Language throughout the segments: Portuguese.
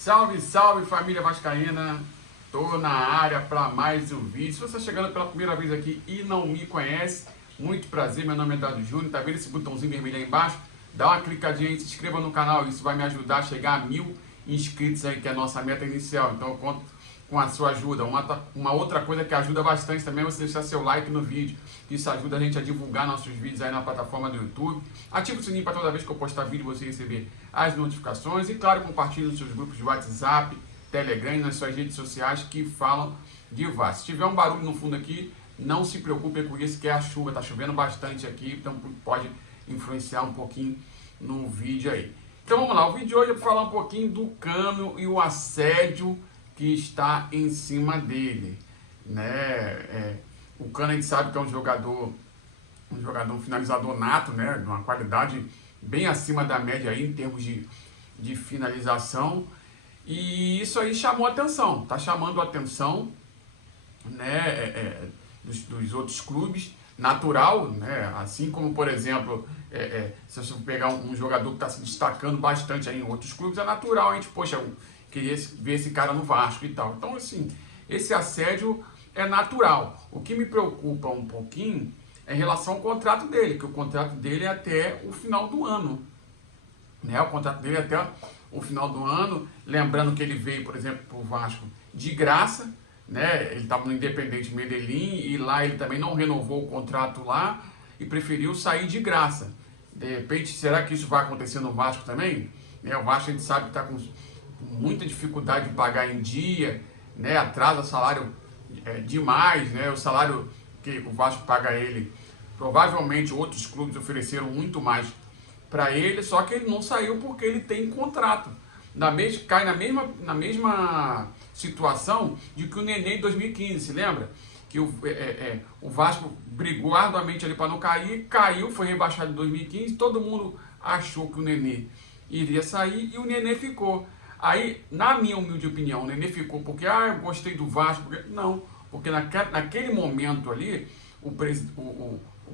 Salve, salve família vascaína, tô na área para mais um vídeo. Se você está chegando pela primeira vez aqui e não me conhece, muito prazer, meu nome é Dado Júnior, tá vendo esse botãozinho vermelho aí embaixo? Dá uma clicadinha aí, se inscreva no canal, isso vai me ajudar a chegar a 1000 inscritos aí, que é a nossa meta inicial. Então eu conto com a sua ajuda. Uma outra coisa que ajuda bastante também é você deixar seu like no vídeo. Isso ajuda a gente a divulgar nossos vídeos aí na plataforma do YouTube. Ative o sininho para toda vez que eu postar vídeo você receber as notificações. E claro, compartilhe nos seus grupos de WhatsApp, Telegram e nas suas redes sociais que falam de Vasco. Se tiver um barulho no fundo aqui, não se preocupe com isso, que é a chuva. Está chovendo bastante aqui, então pode influenciar um pouquinho no vídeo aí. Então vamos lá, o vídeo de hoje é para falar um pouquinho do Cano e o assédio que está em cima dele, né? O Cano a gente sabe que é um jogador, um finalizador nato, né? De uma qualidade bem acima da média aí em termos de finalização, e isso aí chamou atenção, tá chamando a atenção, né? Dos outros clubes, natural, né? Assim como, por exemplo, se você pegar um jogador que está se destacando bastante aí em outros clubes, é natural a gente, poxa, queria ver esse cara no Vasco e tal. Então, assim, esse assédio é natural. O que me preocupa um pouquinho é em relação ao contrato dele, que o contrato dele é até o final do ano, né? O contrato dele é até o final do ano, lembrando que ele veio, por exemplo, para o Vasco de graça, né? Ele estava no Independente Medellín e lá ele também não renovou o contrato lá e preferiu sair de graça. De repente, será que isso vai acontecer no Vasco também? O Vasco a gente sabe que está com muita dificuldade de pagar em dia, né? Atrasa salário demais, né? O salário que o Vasco paga a ele, provavelmente outros clubes ofereceram muito mais para ele, só que ele não saiu porque ele tem contrato. Cai na mesma situação de que o Nenê em 2015, se lembra? Que o Vasco brigou arduamente ali para não cair, caiu, foi rebaixado em 2015, todo mundo achou que o Nenê iria sair e o Nenê ficou. Aí, na minha humilde opinião, o Nenê ficou porque, eu gostei do Vasco. Não, porque naquele momento ali, o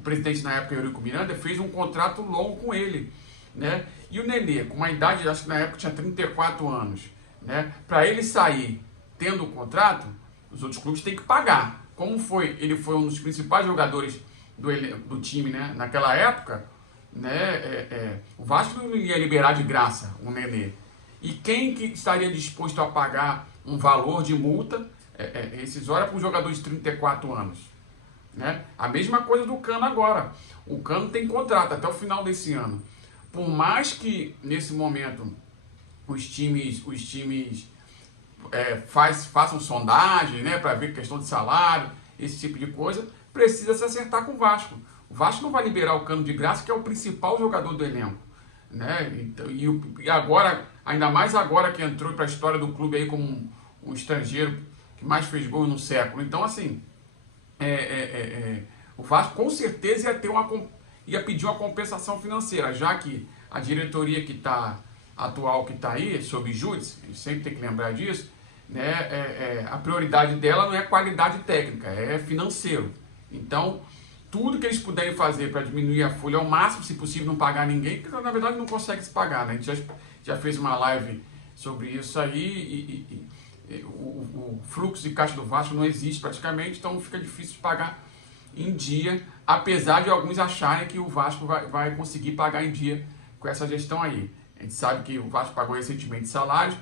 presidente na época, Eurico Miranda, fez um contrato longo com ele, né? E o Nenê, com uma idade, acho que na época tinha 34 anos, né? Para ele sair tendo o contrato, os outros clubes têm que pagar. Como ele foi um dos principais jogadores do time, né? Naquela época, né? O Vasco não ia liberar de graça o Nenê. E quem que estaria disposto a pagar um valor de multa rescisória para um jogador de 34 anos? Né? A mesma coisa do Cano agora. O Cano tem contrato até o final desse ano. Por mais que nesse momento os times façam sondagem, né, para ver questão de salário, esse tipo de coisa, precisa se acertar com o Vasco. O Vasco não vai liberar o Cano de graça, que é o principal jogador do elenco, né? Então, e agora, ainda mais agora que entrou para a história do clube aí como um estrangeiro que mais fez gol no século. Então, assim, o Vasco com certeza ia pedir uma compensação financeira, já que a diretoria atual que está aí, sob júdice, a gente sempre tem que lembrar disso, né? A prioridade dela não é qualidade técnica, é financeiro. Então, tudo que eles puderem fazer para diminuir a folha ao máximo, se possível não pagar ninguém, porque na verdade não consegue se pagar, né? A gente já fez uma live sobre isso aí e o fluxo de caixa do Vasco não existe praticamente, então fica difícil de pagar em dia, apesar de alguns acharem que o Vasco vai conseguir pagar em dia com essa gestão aí. A gente sabe que o Vasco pagou recentemente salários,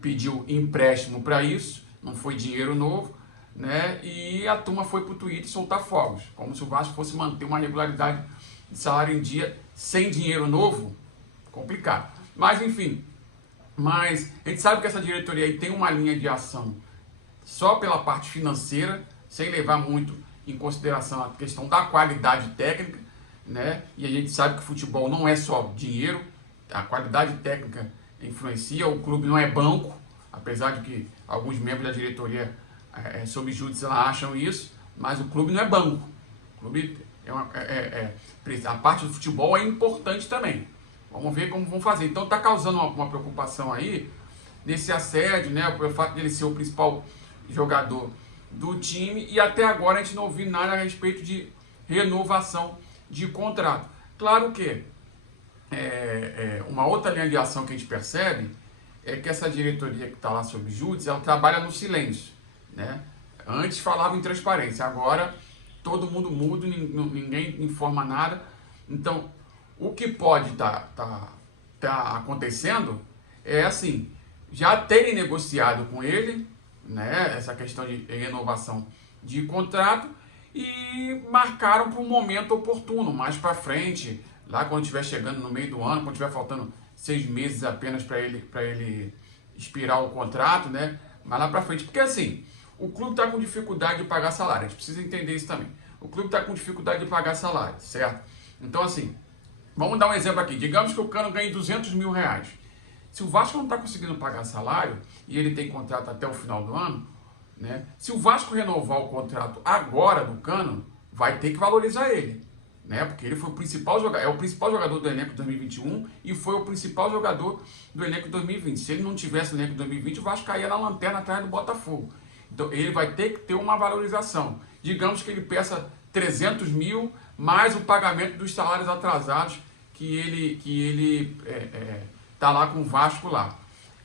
pediu empréstimo para isso, não foi dinheiro novo, né? E a turma foi para o Twitter soltar fogos, como se o Vasco fosse manter uma regularidade de salário em dia sem dinheiro novo. Complicado. Mas enfim, a gente sabe que essa diretoria aí tem uma linha de ação só pela parte financeira, sem levar muito em consideração a questão da qualidade técnica, né? E a gente sabe que o futebol não é só dinheiro, a qualidade técnica influencia, o clube não é banco, apesar de que alguns membros da diretoria sob júdice acham isso, mas o clube não é banco. O clube a parte do futebol é importante também. Vamos ver como vão fazer. Então está causando uma preocupação aí nesse assédio, né? O fato dele ser o principal jogador do time e até agora a gente não ouviu nada a respeito de renovação de contrato. Claro que uma outra linha de ação que a gente percebe é que essa diretoria que está lá sob júdice, ela trabalha no silêncio, né? Antes falava em transparência, agora todo mundo muda, ninguém informa nada. Então, o que pode tá acontecendo é assim, já terem negociado com ele, né, essa questão de renovação de contrato e marcaram para um momento oportuno, mais para frente, lá quando estiver chegando no meio do ano, quando estiver faltando 6 meses apenas para ele expirar o contrato, né, mas lá para frente, porque assim, o clube está com dificuldade de pagar salário, a gente precisa entender isso também. O clube está com dificuldade de pagar salário, certo? Então assim, vamos dar um exemplo aqui, digamos que o Cano ganhe 200 mil reais. Se o Vasco não está conseguindo pagar salário e ele tem contrato até o final do ano, né? Se o Vasco renovar o contrato agora do Cano, vai ter que valorizar ele, né? Porque ele foi o principal jogador, é o principal jogador do elenco de 2021 e foi o principal jogador do elenco de 2020. Se ele não tivesse no elenco de 2020, o Vasco caía na lanterna atrás do Botafogo. Então ele vai ter que ter uma valorização. Digamos que ele peça 300 mil mais o pagamento dos salários atrasados que ele tá lá com o Vasco lá.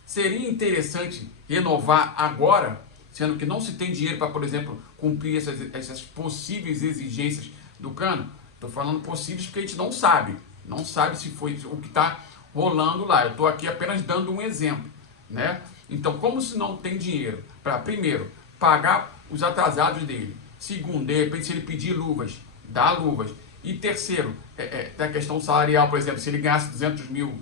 Seria interessante renovar agora, sendo que não se tem dinheiro para, por exemplo, cumprir essas possíveis exigências do Cano? Estou falando possíveis porque a gente não sabe se foi o que está rolando lá. Eu estou aqui apenas dando um exemplo, né? Então, como se não tem dinheiro para, primeiro, pagar os atrasados dele, segundo, de repente, se ele pedir luvas, dá luvas, e terceiro, da questão salarial, por exemplo, se ele ganhasse 200 mil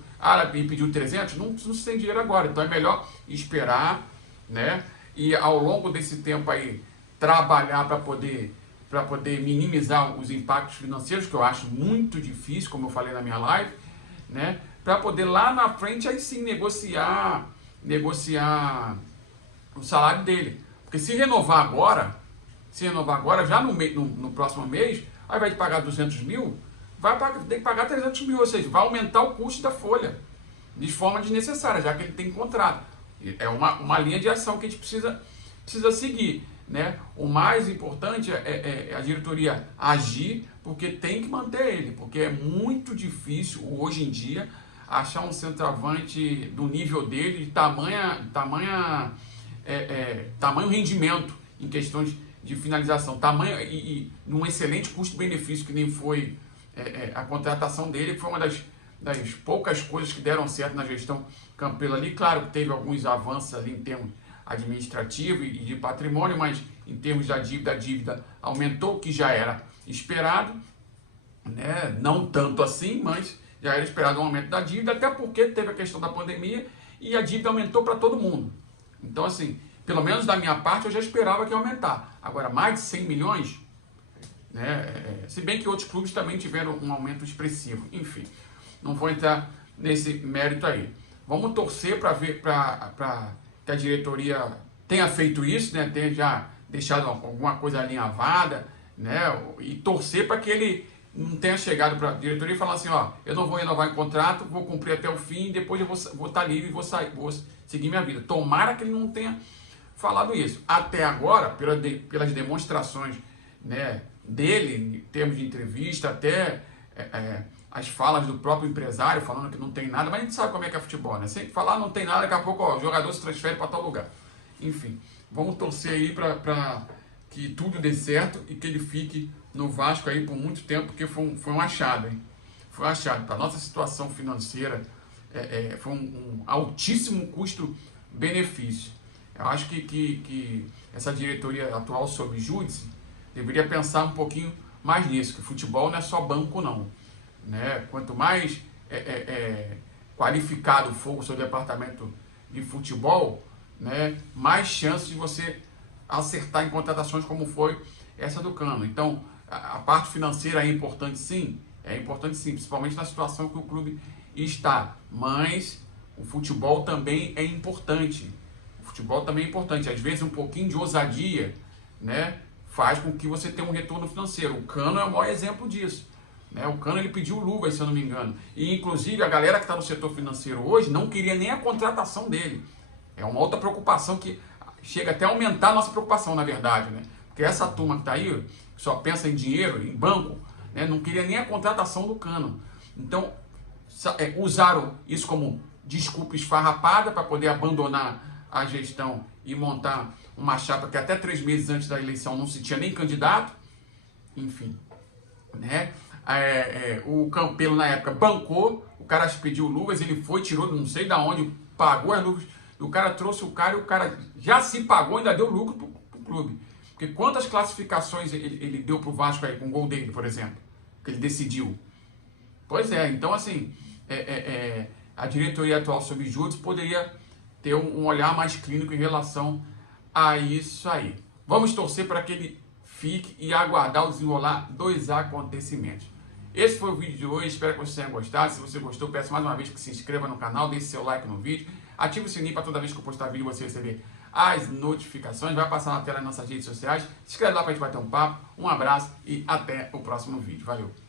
e pediu 300, não se tem dinheiro agora. Então é melhor esperar, né? E ao longo desse tempo aí, trabalhar para poder minimizar os impactos financeiros, que eu acho muito difícil, como eu falei na minha live, né? Para poder lá na frente aí sim negociar o salário dele. Porque se renovar agora, já no próximo mês, aí vai pagar 200 mil, tem que pagar 300 mil, ou seja, vai aumentar o custo da folha de forma desnecessária, já que ele tem contrato. É uma linha de ação que a gente precisa seguir, né? O mais importante é a diretoria agir, porque tem que manter ele, porque é muito difícil hoje em dia achar um centroavante do nível dele, de tamanho rendimento em questões de finalização, tamanho e num excelente custo-benefício, que nem foi a contratação dele, que foi uma das poucas coisas que deram certo na gestão Campelo ali. Claro que teve alguns avanços ali em termos administrativos e de patrimônio, mas em termos da dívida, a dívida aumentou, o que já era esperado, né? Não tanto assim, mas já era esperado um aumento da dívida, até porque teve a questão da pandemia e a dívida aumentou para todo mundo. Então, assim, pelo menos da minha parte, eu já esperava que ia aumentar. Agora, mais de 100 milhões, né? Se bem que outros clubes também tiveram um aumento expressivo. Enfim, não vou entrar nesse mérito aí. Vamos torcer para ver que a diretoria tenha feito isso, né? Tenha já deixado alguma coisa alinhavada, né? E torcer para que ele não tenha chegado para a diretoria e falar assim, ó, eu não vou renovar o contrato, vou cumprir até o fim, depois eu vou estar livre e vou seguir minha vida. Tomara que ele não tenha falado isso. Até agora, pelas demonstrações, né, dele, em termos de entrevista, até as falas do próprio empresário falando que não tem nada, mas a gente sabe como é que é futebol, né? Sem falar não tem nada, daqui a pouco ó, o jogador se transfere para tal lugar. Enfim, vamos torcer aí para que tudo dê certo e que ele fique no Vasco aí por muito tempo, porque foi um achado, hein? Foi um achado. Para a nossa situação financeira, foi um altíssimo custo-benefício. Eu acho que essa diretoria atual sob júdice deveria pensar um pouquinho mais nisso, que futebol não é só banco não, né? Quanto mais qualificado for o seu departamento de futebol, né, mais chance de você acertar em contratações como foi essa do Cano. Então, a parte financeira é importante sim, principalmente na situação que o clube está, mas o futebol também é importante. Às vezes um pouquinho de ousadia, né, faz com que você tenha um retorno financeiro. O Cano é o maior exemplo disso, né? O Cano ele pediu luvas, se eu não me engano, e inclusive a galera que está no setor financeiro hoje não queria nem a contratação dele. É uma outra preocupação que chega até a aumentar a nossa preocupação, na verdade, né? Porque essa turma que está aí, que só pensa em dinheiro, em banco, né, não queria nem a contratação do Cano. Então, usaram isso como desculpa esfarrapada para poder abandonar a gestão e montar uma chapa que até 3 meses antes da eleição não se tinha nem candidato, enfim, né? O Campelo na época bancou, o cara pediu luvas, ele foi, tirou não sei da onde, pagou as luvas, o cara trouxe o cara e o cara já se pagou, ainda deu lucro pro clube. Porque quantas classificações ele deu pro Vasco aí, com o gol dele, por exemplo, que ele decidiu. Pois é, então assim, a diretoria atual sobre juros poderia ter um olhar mais clínico em relação a isso aí. Vamos torcer para que ele fique e aguardar o desenrolar dos acontecimentos. Esse foi o vídeo de hoje, espero que você tenha gostado. Se você gostou, peço mais uma vez que se inscreva no canal, deixe seu like no vídeo, ative o sininho para toda vez que eu postar vídeo você receber as notificações, vai passar na tela nas nossas redes sociais, se inscreve lá para a gente bater um papo, um abraço e até o próximo vídeo. Valeu!